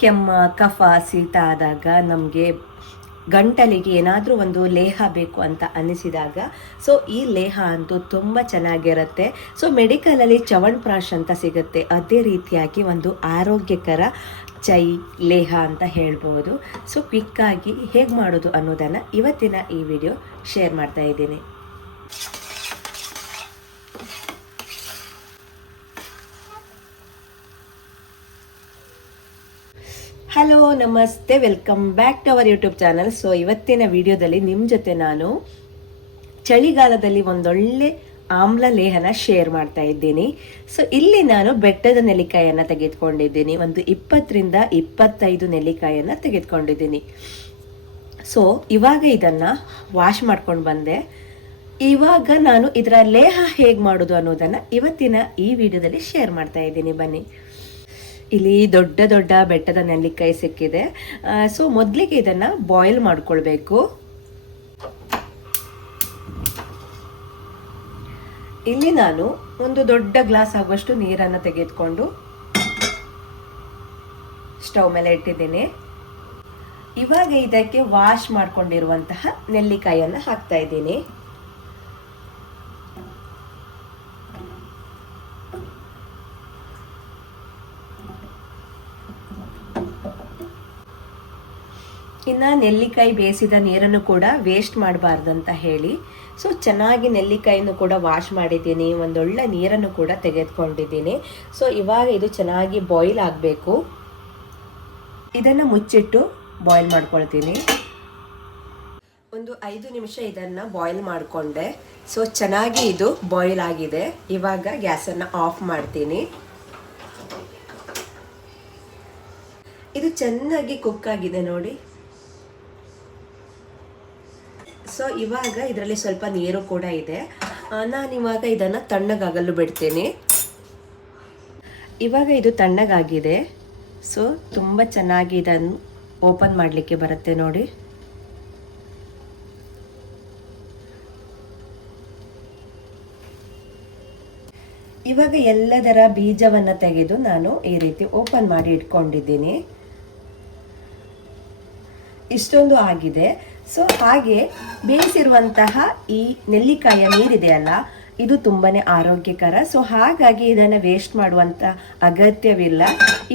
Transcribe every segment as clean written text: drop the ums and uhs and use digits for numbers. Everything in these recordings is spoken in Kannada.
ಕೆಮ್ಮ ಕಫ ಶೀತ ಆದಾಗ ನಮಗೆ ಗಂಟಲಿಗೆ ಏನಾದರೂ ಒಂದು ಲೇಹ ಬೇಕು ಅಂತ ಅನಿಸಿದಾಗ ಸೊ ಈ ಲೇಹ ಅಂತೂ ತುಂಬ ಚೆನ್ನಾಗಿರುತ್ತೆ. ಸೊ ಮೆಡಿಕಲಲ್ಲಿ ಚ್ಯವನ್ಪ್ರಾಶ್ ಅಂತ ಸಿಗುತ್ತೆ, ಅದೇ ರೀತಿಯಾಗಿ ಒಂದು ಆರೋಗ್ಯಕರ ಚೈ ಲೇಹ ಅಂತ ಹೇಳ್ಬೋದು. ಸೊ ಕ್ವಿಕ್ಕಾಗಿ ಹೇಗೆ ಮಾಡೋದು ಅನ್ನೋದನ್ನು ಇವತ್ತಿನ ಈ ವಿಡಿಯೋ ಶೇರ್ ಮಾಡ್ತಾ ಇದ್ದೀನಿ. ಹಲೋ ನಮಸ್ತೆ, welcome back to our YouTube channel. So ಇವತ್ತಿನ ವಿಡಿಯೋದಲ್ಲಿ ನಿಮ್ಮ ಜೊತೆ ನಾನು ಚಳಿಗಾಲದಲ್ಲಿ ಒಂದೊಳ್ಳೆ ಆಮ್ಲ ಲೇಹನ ಶೇರ್ ಮಾಡ್ತಾ ಇದ್ದೀನಿ. ಸೊ ಇಲ್ಲಿ ನಾನು ಬೆಟ್ಟದ ನೆಲ್ಲಿಕಾಯನ್ನು ತೆಗೆದುಕೊಂಡಿದ್ದೀನಿ, ಒಂದು 20ರಿಂದ 25 ನೆಲ್ಲಿಕಾಯನ್ನು ತೆಗೆದುಕೊಂಡಿದ್ದೀನಿ. ಸೊ ಇವಾಗ ಇದನ್ನು ವಾಶ್ ಮಾಡ್ಕೊಂಡು ಬಂದೆ. ಇವಾಗ ನಾನು ಇದರ ಲೇಹ ಹೇಗೆ ಮಾಡೋದು ಅನ್ನೋದನ್ನು ಇವತ್ತಿನ ಈ ವಿಡಿಯೋದಲ್ಲಿ ಶೇರ್ ಮಾಡ್ತಾ ಇದ್ದೀನಿ. ಬನ್ನಿ. ಇಲ್ಲಿ ದೊಡ್ಡ ದೊಡ್ಡ ಬೆಟ್ಟದ ನೆಲ್ಲಿಕಾಯಿ ಸಿಕ್ಕಿದೆ. ಸೊ ಮೊದಲಿಗೆ ಇದನ್ನು ಬಾಯ್ಲ್ ಮಾಡ್ಕೊಳ್ಬೇಕು. ಇಲ್ಲಿ ನಾನು ಒಂದು ದೊಡ್ಡ ಗ್ಲಾಸ್ ಆಗುವಷ್ಟು ನೀರನ್ನು ತೆಗೆದುಕೊಂಡು ಸ್ಟವ್ ಮೇಲೆ ಇಟ್ಟಿದ್ದೀನಿ. ಇವಾಗ ಇದಕ್ಕೆ ವಾಶ್ ಮಾಡ್ಕೊಂಡಿರುವಂತಹ ನೆಲ್ಲಿಕಾಯಿಯನ್ನು ಹಾಕ್ತಾ ಇದ್ದೀನಿ. ಇನ್ನು ನೆಲ್ಲಿಕಾಯಿ ಬೇಯಿಸಿದ ನೀರನ್ನು ಕೂಡ ವೇಸ್ಟ್ ಮಾಡಬಾರ್ದಂತ ಹೇಳಿ ಸೊ ಚೆನ್ನಾಗಿ ನೆಲ್ಲಿಕಾಯಿನೂ ಕೂಡ ವಾಶ್ ಮಾಡಿದ್ದೀನಿ, ಒಂದೊಳ್ಳೆ ನೀರನ್ನು ಕೂಡ ತೆಗೆದುಕೊಂಡಿದ್ದೀನಿ. ಸೊ ಇವಾಗ ಇದು ಚೆನ್ನಾಗಿ ಬಾಯ್ಲ್ ಆಗಬೇಕು. ಇದನ್ನು ಮುಚ್ಚಿಟ್ಟು ಬಾಯ್ಲ್ ಮಾಡ್ಕೊಳ್ತೀನಿ. ಒಂದು 5 ನಿಮಿಷ ಇದನ್ನು ಬಾಯ್ಲ್ ಮಾಡಿಕೊಂಡೆ. ಸೊ ಚೆನ್ನಾಗಿ ಇದು ಬಾಯ್ಲ್ ಆಗಿದೆ. ಇವಾಗ ಗ್ಯಾಸನ್ನು ಆಫ್ ಮಾಡ್ತೀನಿ. ಇದು ಚೆನ್ನಾಗಿ ಕುಕ್ ಆಗಿದೆ ನೋಡಿ. ಸೊ ಇವಾಗ ಇದರಲ್ಲಿ ಸ್ವಲ್ಪ ನೀರು ಕೂಡ ಇದೆ. ನಾನಿವಾಗ ಇದನ್ನು ತಣ್ಣಗಾಗಲು ಬಿಡ್ತೀನಿ. ಇವಾಗ ಇದು ತಣ್ಣಗಾಗಿದೆ. ಸೊ ತುಂಬ ಚೆನ್ನಾಗಿ ಇದನ್ನು ಓಪನ್ ಮಾಡಲಿಕ್ಕೆ ಬರುತ್ತೆ ನೋಡಿ. ಇವಾಗ ಎಲ್ಲದರ ಬೀಜವನ್ನು ತೆಗೆದು ನಾನು ಈ ರೀತಿ ಓಪನ್ ಮಾಡಿ ಇಟ್ಕೊಂಡಿದ್ದೀನಿ. ಇಷ್ಟೊಂದು ಆಗಿದೆ. ಸೊ ಹಾಗೆ ಬೇಯಿಸಿರುವಂತಹ ಈ ನೆಲ್ಲಿಕಾಯಿಯ ನೀರಿದೆಯಲ್ಲ, ಇದು ತುಂಬಾನೇ ಆರೋಗ್ಯಕರ. ಸೊ ಹಾಗಾಗಿ ಇದನ್ನು ವೇಸ್ಟ್ ಮಾಡುವಂತ ಅಗತ್ಯವಿಲ್ಲ.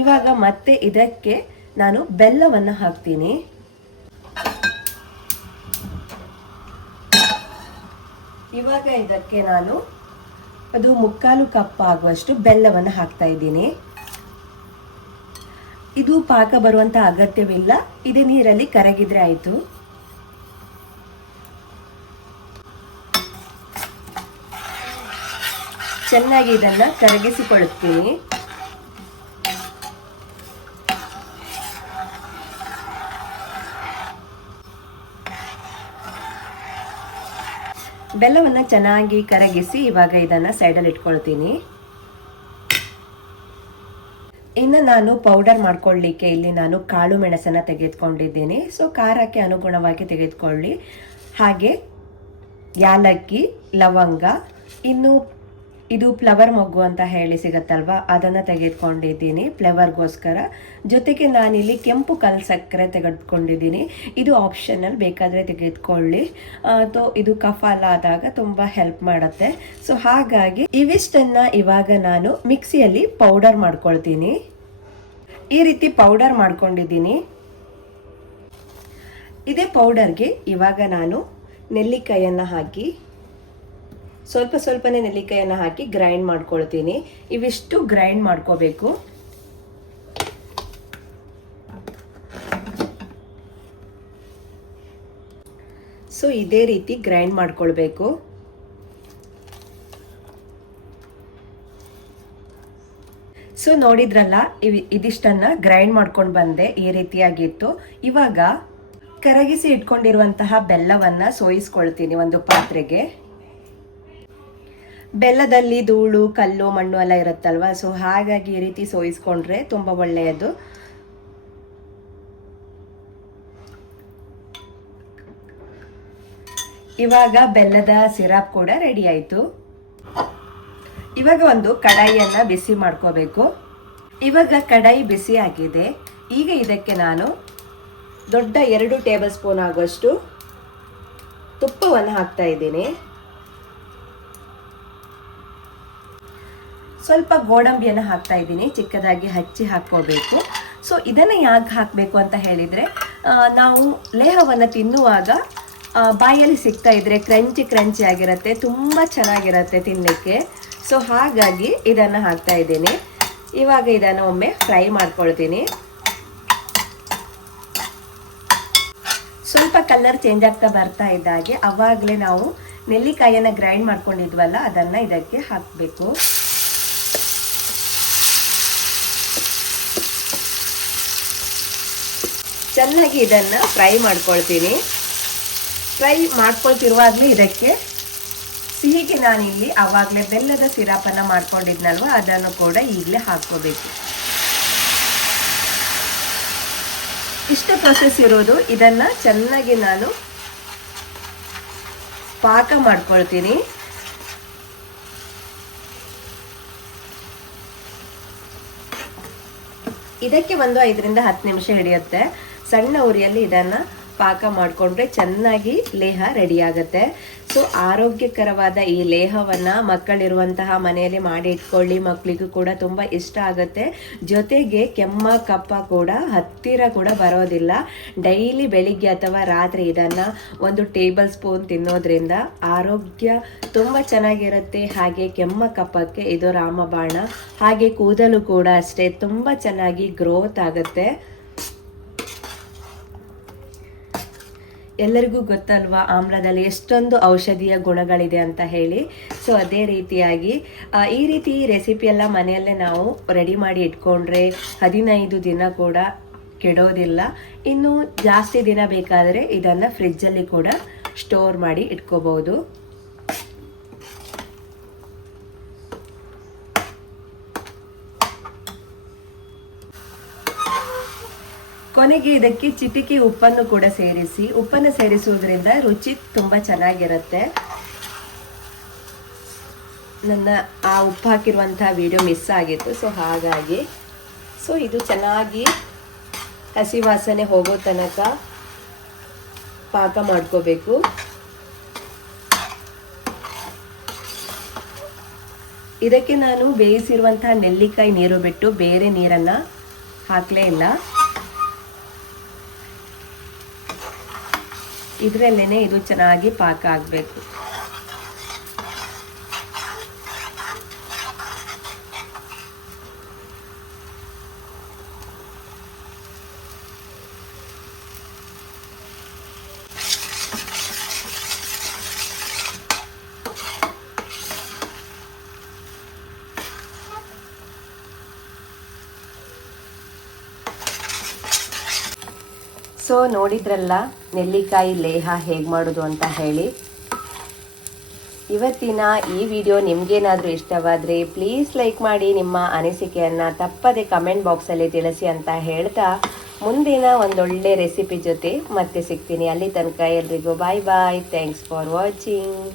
ಇವಾಗ ಮತ್ತೆ ಇದಕ್ಕೆ ನಾನು ಬೆಲ್ಲವನ್ನು ಹಾಕ್ತೀನಿ. ಇವಾಗ ಇದಕ್ಕೆ ನಾನು ಅದು 3/4 ಕಪ್ ಆಗುವಷ್ಟು ಬೆಲ್ಲವನ್ನು ಹಾಕ್ತಾ ಇದ್ದೀನಿ. ಇದು ಪಾಕ ಬರುವಂತ ಅಗತ್ಯವಿಲ್ಲ, ಇದೇ ನೀರಲ್ಲಿ ಕರಗಿದ್ರೆ ಆಯ್ತು. ಚೆನ್ನಾಗಿ ಇದನ್ನ ಕರಗಿಸಿಕೊಳ್ಳುತ್ತೀನಿ. ಬೆಲ್ಲವನ್ನು ಚೆನ್ನಾಗಿ ಕರಗಿಸಿ ಇವಾಗ ಇದನ್ನ ಸೈಡಲ್ಲಿ ಇಟ್ಕೊಳ್ತೀನಿ. ಇನ್ನು ನಾನು ಪೌಡರ್ ಮಾಡ್ಕೊಳ್ಳಿಕ್ಕೆ ಇಲ್ಲಿ ನಾನು ಕಾಳು ಮೆಣಸನ್ನು ತೆಗೆದುಕೊಂಡಿದ್ದೀನಿ. ಸೊ ಖಾರಕ್ಕೆ ಅನುಗುಣವಾಗಿ ತೆಗೆದುಕೊಳ್ಳಿ. ಹಾಗೆ ಯಾಲಕ್ಕಿ, ಲವಂಗ, ಇನ್ನು ಇದು ಫ್ಲವರ್ ಮೊಗ್ಗು ಅಂತ ಹೇಳಿ ಸಿಗುತ್ತಲ್ವಾ, ಅದನ್ನು ತೆಗೆದುಕೊಂಡಿದ್ದೀನಿ ಫ್ಲೇವರ್ಗೋಸ್ಕರ. ಜೊತೆಗೆ ನಾನಿಲ್ಲಿ ಕೆಂಪು ಕಲ್ಲು ಸಕ್ಕರೆ ತೆಗೆದುಕೊಂಡಿದ್ದೀನಿ. ಇದು ಆಪ್ಷನಲ್, ಬೇಕಾದರೆ ತೆಗೆದುಕೊಳ್ಳಿ. ಇದು ಕಫ ಎಲ್ಲ ಆದಾಗ ತುಂಬ ಹೆಲ್ಪ್ ಮಾಡುತ್ತೆ. ಸೊ ಹಾಗಾಗಿ ಇವಿಷ್ಟನ್ನು ಇವಾಗ ನಾನು ಮಿಕ್ಸಿಯಲ್ಲಿ ಪೌಡರ್ ಮಾಡ್ಕೊಳ್ತೀನಿ. ಈ ರೀತಿ ಪೌಡರ್ ಮಾಡ್ಕೊಂಡಿದ್ದೀನಿ. ಇದೇ ಪೌಡರ್ಗೆ ಇವಾಗ ನಾನು ನೆಲ್ಲಿಕಾಯಿಯನ್ನು ಹಾಕಿ ಸ್ವಲ್ಪನೇ ನೆಲ್ಲಿಕಾಯಿಯನ್ನು ಹಾಕಿ ಗ್ರೈಂಡ್ ಮಾಡ್ಕೊಳ್ತೀನಿ. ಇವಿಷ್ಟು ಗ್ರೈಂಡ್ ಮಾಡ್ಕೋಬೇಕು. ಸೊ ಇದೇ ರೀತಿ ಗ್ರೈಂಡ್ ಮಾಡ್ಕೊಳ್ಬೇಕು. ಸೊ ನೋಡಿದ್ರಲ್ಲ, ಇದಿಷ್ಟನ್ನ ಗ್ರೈಂಡ್ ಮಾಡ್ಕೊಂಡು ಬಂದೆ. ಈ ರೀತಿಯಾಗಿತ್ತು. ಇವಾಗ ಕರಗಿಸಿ ಇಟ್ಕೊಂಡಿರುವಂತಹ ಬೆಲ್ಲವನ್ನ ಸೋಯಿಸ್ಕೊಳ್ತೀನಿ ಒಂದು ಪಾತ್ರೆಗೆ. ಬೆಲ್ಲದಲ್ಲಿ ಧೂಳು, ಕಲ್ಲು, ಮಣ್ಣು ಎಲ್ಲ ಇರುತ್ತಲ್ವ. ಸೊ ಹಾಗಾಗಿ ಈ ರೀತಿ ಸೋಯಿಸ್ಕೊಂಡ್ರೆ ತುಂಬ ಒಳ್ಳೆಯದು. ಇವಾಗ ಬೆಲ್ಲದ ಸಿರಪ್ ಕೂಡ ರೆಡಿ ಆಯಿತು. ಇವಾಗ ಒಂದು ಕಡಾಯಿಯನ್ನು ಬಿಸಿ ಮಾಡ್ಕೋಬೇಕು. ಇವಾಗ ಕಡಾಯಿ ಬಿಸಿ ಆಗಿದೆ. ಈಗ ಇದಕ್ಕೆ ನಾನು ದೊಡ್ಡ 2 ಟೇಬಲ್ ಸ್ಪೂನ್ ಆಗುವಷ್ಟು ತುಪ್ಪವನ್ನು ಹಾಕ್ತಾ ಇದ್ದೀನಿ. ಸ್ವಲ್ಪ ಗೋಡಂಬಿಯನ್ನು ಹಾಕ್ತಾ ಇದ್ದೀನಿ, ಚಿಕ್ಕದಾಗಿ ಹಚ್ಚಿ ಹಾಕ್ಕೋಬೇಕು. ಸೊ ಇದನ್ನು ಯಾಕೆ ಹಾಕಬೇಕು ಅಂತ ಹೇಳಿದರೆ, ನಾವು ಲೇಹವನ್ನು ತಿನ್ನುವಾಗ ಬಾಯಲ್ಲಿ ಸಿಗ್ತಾ ಇದ್ರೆ ಕ್ರಂಚಿ ಆಗಿರುತ್ತೆ, ತುಂಬ ಚೆನ್ನಾಗಿರುತ್ತೆ ತಿನ್ನಲಿಕ್ಕೆ. ಸೊ ಹಾಗಾಗಿ ಇದನ್ನು ಹಾಕ್ತಾ ಇದ್ದೀನಿ. ಇವಾಗ ಇದನ್ನು ಒಮ್ಮೆ ಫ್ರೈ ಮಾಡ್ಕೊಳ್ತೀನಿ. ಸ್ವಲ್ಪ ಕಲರ್ ಚೇಂಜ್ ಆಗ್ತಾ ಬರ್ತಾ ಇದ್ದಾಗೆ ಅವಾಗಲೇ ನಾವು ನೆಲ್ಲಿಕಾಯಿಯನ್ನು ಗ್ರೈಂಡ್ ಮಾಡ್ಕೊಂಡಿದ್ವಲ್ಲ ಅದನ್ನು ಇದಕ್ಕೆ ಹಾಕಬೇಕು. ಚೆನ್ನಾಗಿ ಇದನ್ನು ಫ್ರೈ ಮಾಡ್ಕೊಳ್ತೀನಿ. ಫ್ರೈ ಮಾಡ್ಕೊಳ್ತಿರುವಾಗಲೇ ಇದಕ್ಕೆ ಸಿಹಿಗೆ ನಾನಿಲ್ಲಿ ಆವಾಗಲೇ ಬೆಲ್ಲದ ಸಿರಪನ್ನು ಮಾಡ್ಕೊಂಡಿದ್ನಲ್ವ ಅದನ್ನು ಕೂಡ ಈಗಲೇ ಹಾಕ್ಕೋಬೇಕು. ಇಷ್ಟು ಪ್ರೊಸೆಸ್ ಇರೋದು. ಇದನ್ನು ಚೆನ್ನಾಗಿ ನಾನು ಪಾಕ ಮಾಡ್ಕೊಳ್ತೀನಿ. ಇದಕ್ಕೆ ಒಂದು 5 ರಿಂದ 10 ನಿಮಿಷ ಹಿಡಿಯುತ್ತೆ. ಸಣ್ಣ ಉರಿಯಲ್ಲಿ ಇದನ್ನು ಪಾಕ ಮಾಡಿಕೊಂಡ್ರೆ ಚೆನ್ನಾಗಿ ಲೇಹ ರೆಡಿ ಆಗುತ್ತೆ. ಸೊ ಆರೋಗ್ಯಕರವಾದ ಈ ಲೇಹವನ್ನು ಮಕ್ಕಳಿರುವಂತಹ ಮನೆಯಲ್ಲಿ ಮಾಡಿ ಇಟ್ಕೊಳ್ಳಿ, ಮಕ್ಕಳಿಗೂ ಕೂಡ ತುಂಬ ಇಷ್ಟ ಆಗುತ್ತೆ. ಜೊತೆಗೆ ಕೆಮ್ಮ ಕಪ್ಪ ಕೂಡ ಹತ್ತಿರ ಕೂಡ ಬರೋದಿಲ್ಲ. ಡೈಲಿ ಬೆಳಿಗ್ಗೆ ಅಥವಾ ರಾತ್ರಿ ಇದನ್ನು 1 ಟೇಬಲ್ ಸ್ಪೂನ್ ತಿನ್ನೋದ್ರಿಂದ ಆರೋಗ್ಯ ತುಂಬ ಚೆನ್ನಾಗಿರುತ್ತೆ. ಹಾಗೆ ಕೆಮ್ಮ ಕಪ್ಪಕ್ಕೆ ಇದು ರಾಮಬಾಣ. ಹಾಗೆ ಕೂದಲು ಕೂಡ ಅಷ್ಟೇ ತುಂಬ ಚೆನ್ನಾಗಿ ಗ್ರೋತ್ ಆಗುತ್ತೆ. ಎಲ್ಲರಿಗೂ ಗೊತ್ತಲ್ವಾ ಆಮ್ಲದಲ್ಲಿ ಎಷ್ಟೊಂದು ಔಷಧೀಯ ಗುಣಗಳಿದೆ ಅಂತ ಹೇಳಿ. ಸೊ ಅದೇ ರೀತಿಯಾಗಿ ಈ ರೀತಿ ರೆಸಿಪಿ ಎಲ್ಲ ಮನೆಯಲ್ಲೇ ನಾವು ರೆಡಿ ಮಾಡಿ ಇಟ್ಕೊಂಡ್ರೆ 15 ದಿನ ಕೂಡ ಕೆಡೋದಿಲ್ಲ. ಇನ್ನು ಜಾಸ್ತಿ ದಿನ ಬೇಕಾದರೆ ಇದನ್ನು ಫ್ರಿಜ್ಜಲ್ಲಿ ಕೂಡ ಸ್ಟೋರ್ ಮಾಡಿ ಇಟ್ಕೋಬಹುದು. ಕೊನೆಗೆ ಇದಕ್ಕೆ ಚಿಟಿಕೆ ಉಪ್ಪನ್ನು ಕೂಡ ಸೇರಿಸಿ, ಉಪ್ಪನ್ನು ಸೇರಿಸುವುದರಿಂದ ರುಚಿ ತುಂಬ ಚೆನ್ನಾಗಿರುತ್ತೆ. ನನ್ನ ಆ ಉಪ್ಪು ಹಾಕಿರುವಂತಹ ವಿಡಿಯೋ ಮಿಸ್ ಆಗಿತ್ತು. ಸೊ ಹಾಗಾಗಿ ಇದು ಚೆನ್ನಾಗಿ ಹಸಿ ವಾಸನೆ ಹೋಗೋ ತನಕ ಪಾಕ ಮಾಡ್ಕೋಬೇಕು. ಇದಕ್ಕೆ ನಾನು ಬೇಯಿಸಿರುವಂತಹ ನೆಲ್ಲಿಕಾಯಿ ನೀರು ಬಿಟ್ಟು ಬೇರೆ ನೀರನ್ನು ಹಾಕಲೇ ಇಲ್ಲ. ಇದರಲ್ಲೇನೆ ಇದು ಚೆನ್ನಾಗಿ ಪಾಕ ಆಗಬೇಕು. ಸೊ ನೋಡಿದ್ರಲ್ಲ ನೆಲ್ಲಿಕಾಯಿ ಲೇಹ ಹೇಗೆ ಮಾಡೋದು ಅಂತ ಹೇಳಿ. ಇವತ್ತಿನ ಈ ವಿಡಿಯೋ ನಿಮಗೇನಾದರೂ ಇಷ್ಟವಾದರೆ ಪ್ಲೀಸ್ ಲೈಕ್ ಮಾಡಿ, ನಿಮ್ಮ ಅನಿಸಿಕೆಯನ್ನು ತಪ್ಪದೆ ಕಮೆಂಟ್ ಬಾಕ್ಸಲ್ಲಿ ತಿಳಿಸಿ ಅಂತ ಹೇಳ್ತಾ ಮುಂದಿನ ಒಂದೊಳ್ಳೆ ರೆಸಿಪಿ ಜೊತೆ ಮತ್ತೆ ಸಿಗ್ತೀನಿ. ಅಲ್ಲಿ ತನಕ ಎಲ್ರಿಗೂ bye bye. Thanks for watching.